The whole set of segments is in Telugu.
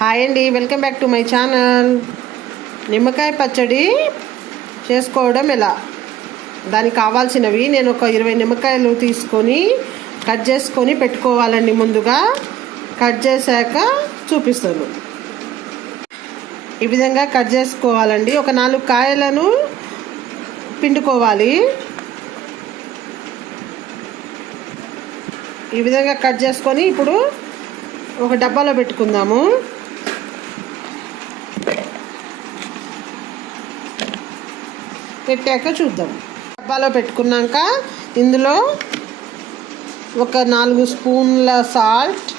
హాయ్ అండి, welcome back to my channel. నిమ్మకాయ పచ్చడి చేసుకోవడం ఎలా, దానికి కావాల్సినవి నేను ఒక 20 నిమ్మకాయలు తీసుకొని కట్ చేసుకొని పెట్టుకోవాలండి. ముందుగా కట్ చేశాక చూపిస్తాను. ఈ విధంగా కట్ చేసుకోవాలండి. ఒక 4 కాయలను పిండుకోవాలి. ఈ విధంగా కట్ చేసుకొని ఇప్పుడు ఒక డబ్బాలో పెట్టుకుందాము. పెట్టాక చూద్దాం. డబ్బాలో పెట్టుకున్నాక ఇందులో ఒక 4 స్పూన్ల సాల్ట్,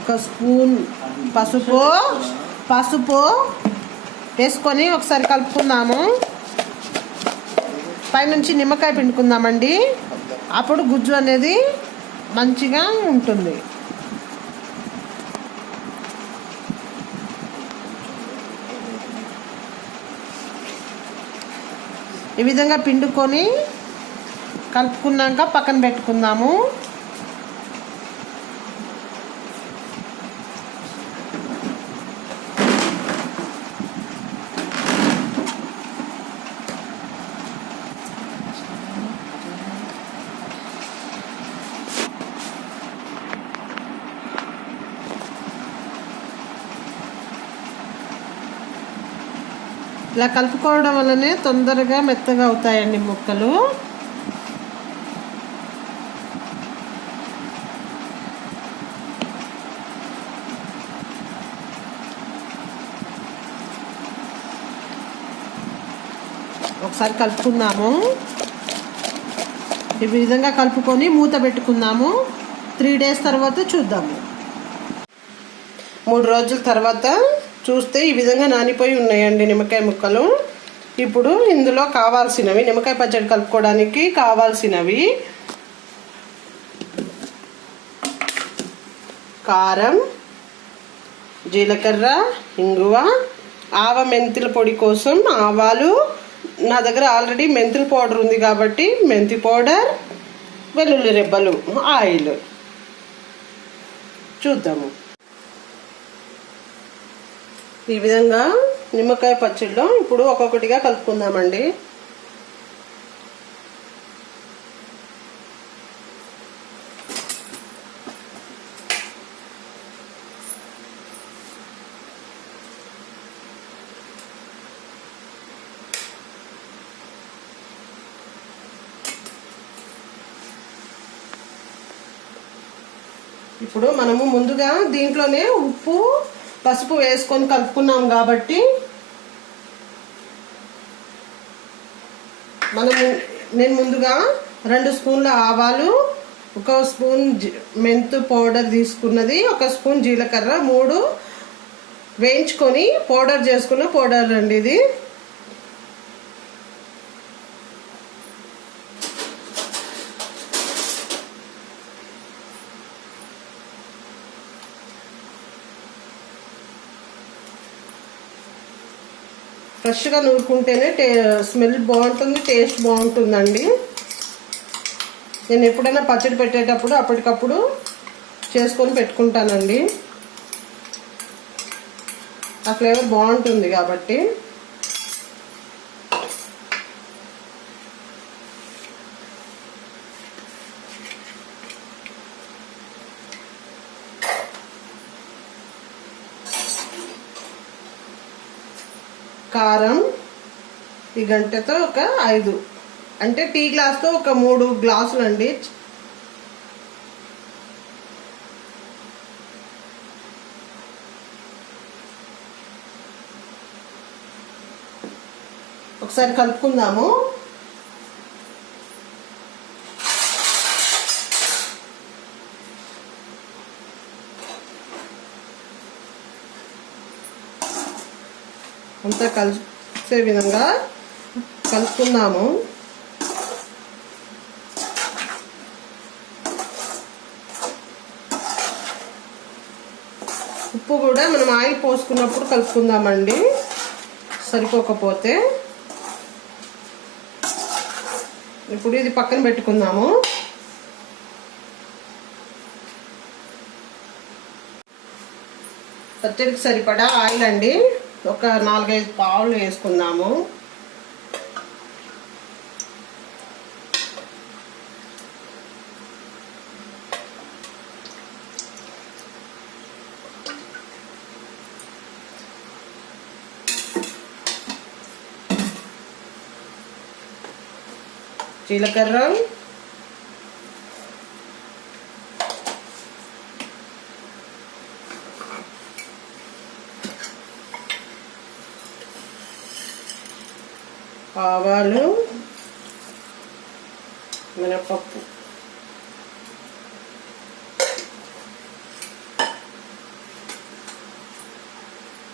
ఒక స్పూన్ పసుపు వేసుకొని ఒకసారి కలుపుకుందాము. పైనుంచి నిమ్మకాయ పిండుకుందామండి. అప్పుడు గుజ్జు అనేది మంచిగా ఉంటుంది. ఈ విధంగా పిండుకొని కలుపుకున్నాక పక్కన పెట్టుకుందాము. ఇలా కలుపుకోవడం వల్లనే తొందరగా మెత్తగా అవుతాయండి ముక్కలు. ఒకసారి కలుపుకుందాము. ఈ విధంగా కలుపుకొని మూత పెట్టుకుందాము. 3 డేస్ తర్వాత చూద్దాము. 3 రోజుల తర్వాత చూస్తే ఈ విధంగా నానిపోయి ఉన్నాయండి నిమ్మకాయ ముక్కలు. ఇప్పుడు ఇందులో కావాల్సినవి, నిమ్మకాయ పచ్చడి కలుపుకోవడానికి కావాల్సినవి: కారం, జీలకర్ర, ఇంగువ, మెంతుల పొడి కోసం ఆవాలు. నా దగ్గర ఆల్రెడీ మెంతుల పౌడర్ ఉంది కాబట్టి మెంతి పౌడర్, వెల్లుల్లి రెబ్బలు, ఆయిల్. చూద్దాము. ఈ విధంగా నిమ్మకాయ పచ్చడిలో ఇప్పుడు ఒక్కొక్కటిగా కలుపుకుందామండి. ఇప్పుడు మనము ముందుగా దీంట్లోనే ఉప్పు, పసుపు వేసుకొని కలుపుకున్నాం కాబట్టి నేను ముందుగా 2 స్పూన్ల ఆవాలు, 1 స్పూన్ మెంతు పౌడర్ తీసుకున్నది, 1 స్పూన్ జీలకర్ర, 3 వేయించుకొని పౌడర్ చేసుకున్న పౌడర్ అండి ఇది. ఫ్రెష్గా నూరుకుంటేనే స్మెల్ బాగుంటుంది, టేస్ట్ బాగుంటుందండి. నేను ఎప్పుడైనా పచ్చడి పెట్టేటప్పుడు అప్పటికప్పుడు చేసుకొని పెట్టుకుంటానండి. ఆ ఫ్లేవర్ బాగుంటుంది కాబట్టి. కారం ఈ గంటతో ఒక 5, అంటే టీ గ్లాస్తో ఒక 3 గ్లాసులు అండి. ఒకసారి కలుపుకుందాము. అంతా కలిసే విధంగా కలుపుకుందాము. ఉప్పు కూడా మనం ఆయిల్ పోసుకున్నప్పుడు కలుపుకుందామండి, సరిపోకపోతే. ఇప్పుడు ఇది పక్కన పెట్టుకుందాము. పచ్చడికి సరిపడా ఆయిల్ అండి, ఒక 4-5 పావులు వేసుకుందాము. జీలకర్ర, ఆవాలు, మినపప్పు,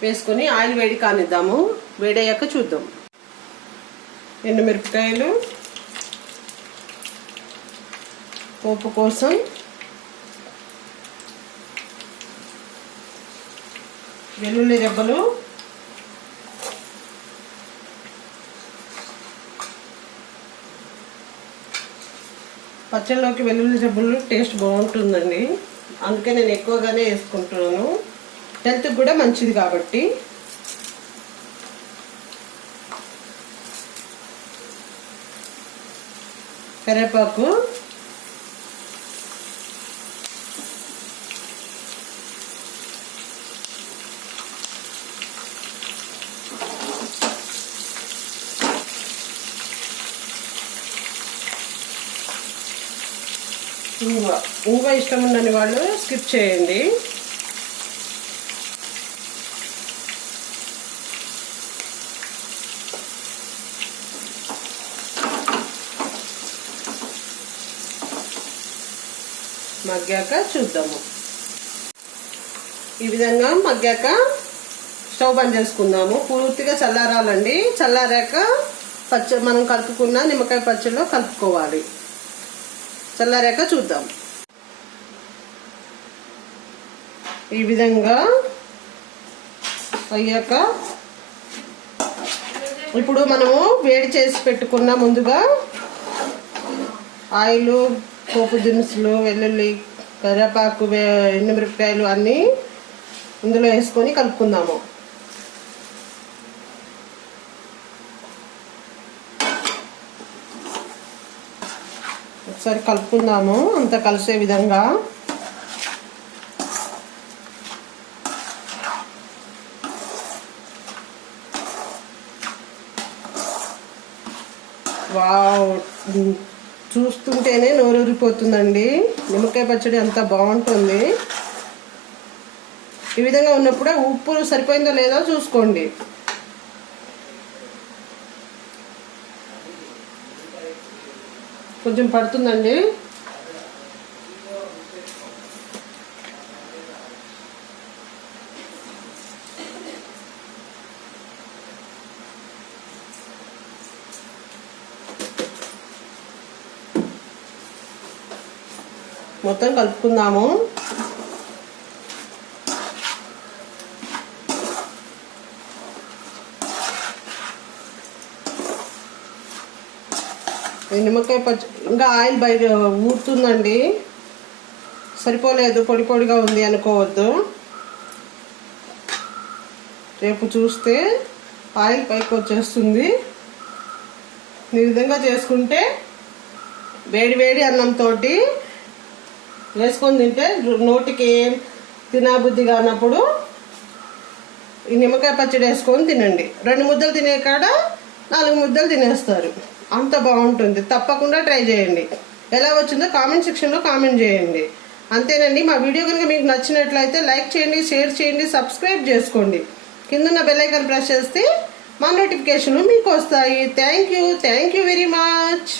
వేసుకొని ఆయిల్ వేడి కానిద్దాము. వేడయ్యాక చూద్దాం. ఎండుమిరపకాయలు పోపు కోసం, వెల్లుల్లి రెబ్బలు, పచ్చళ్ళలోకి వెల్లుల్లి రెబ్బలు టేస్ట్ బాగుంటుందండి, అందుకే నేను ఎక్కువగానే వేసుకుంటున్నాను. హెల్త్కి కూడా మంచిది కాబట్టి. కరివేపాకు, ఇంగువ ఇష్టం ఉండని వాళ్ళు స్కిప్ చేయండి. మగ్గాక చూద్దాము. ఈ విధంగా మగ్గాక స్టవ్ బంద్ చేసుకుందాము. పూర్తిగా చల్లారాలండి. చల్లారాక మనం కలుపుకున్న నిమ్మకాయ పచ్చడిలో కలుపుకోవాలి. చల్లారాక చూద్దాం. ఈ విధంగా అయ్యాక ఇప్పుడు మనము వేడి చేసి పెట్టుకున్న ముందుగా ఆయిల్, పోపు దినుసులు, వెల్లుల్లి, కరివేపాకు, ఎండుమిరపకాయలు అన్నీ ఇందులో వేసుకొని కలుపుకుందాము. ఒకసారి కలుపుకుందాము అంతా కలిసే విధంగా. వావ్, చూస్తుంటేనే నోరూరిపోతుందండి. నిమ్మకాయ పచ్చడి అంత బాగుంటుంది. ఈ విధంగా ఉన్నప్పుడే ఉప్పు సరిపోయిందో లేదో చూసుకోండి. కొంచెం పడుతుందండి. మొత్తం కలుపుకుందాము. నిమ్మకాయ ఇంకా ఆయిల్ బయట ఊరుతుందండి. సరిపోలేదు, పొడి పొడిగా ఉంది అనుకోవద్దు. రేపు చూస్తే ఆయిల్ పైకి వచ్చేస్తుంది. ఈ విధంగా చేసుకుంటే వేడి వేడి అన్నంతో వేసుకొని తింటే నోటికి తినబుద్ధి కానప్పుడు ఈ నిమ్మకాయ పచ్చడి వేసుకొని తినండి. 2 ముద్దలు తినే కాడ 4 ముద్దలు తినేస్తారు. అంత బాగుంటుంది. తప్పకుండా ట్రై చేయండి. ఎలా వచ్చిందో కామెంట్ సెక్షన్లో కామెంట్ చేయండి. అంతేనండి. మా వీడియో కనుక మీకు నచ్చినట్లయితే లైక్ చేయండి, షేర్ చేయండి, సబ్స్క్రైబ్ చేసుకోండి. కిందన్న బెల్ ఐకాన్ ప్రెస్ చేస్తే మా నోటిఫికేషన్లు మీకు వస్తాయి. Thank you very much.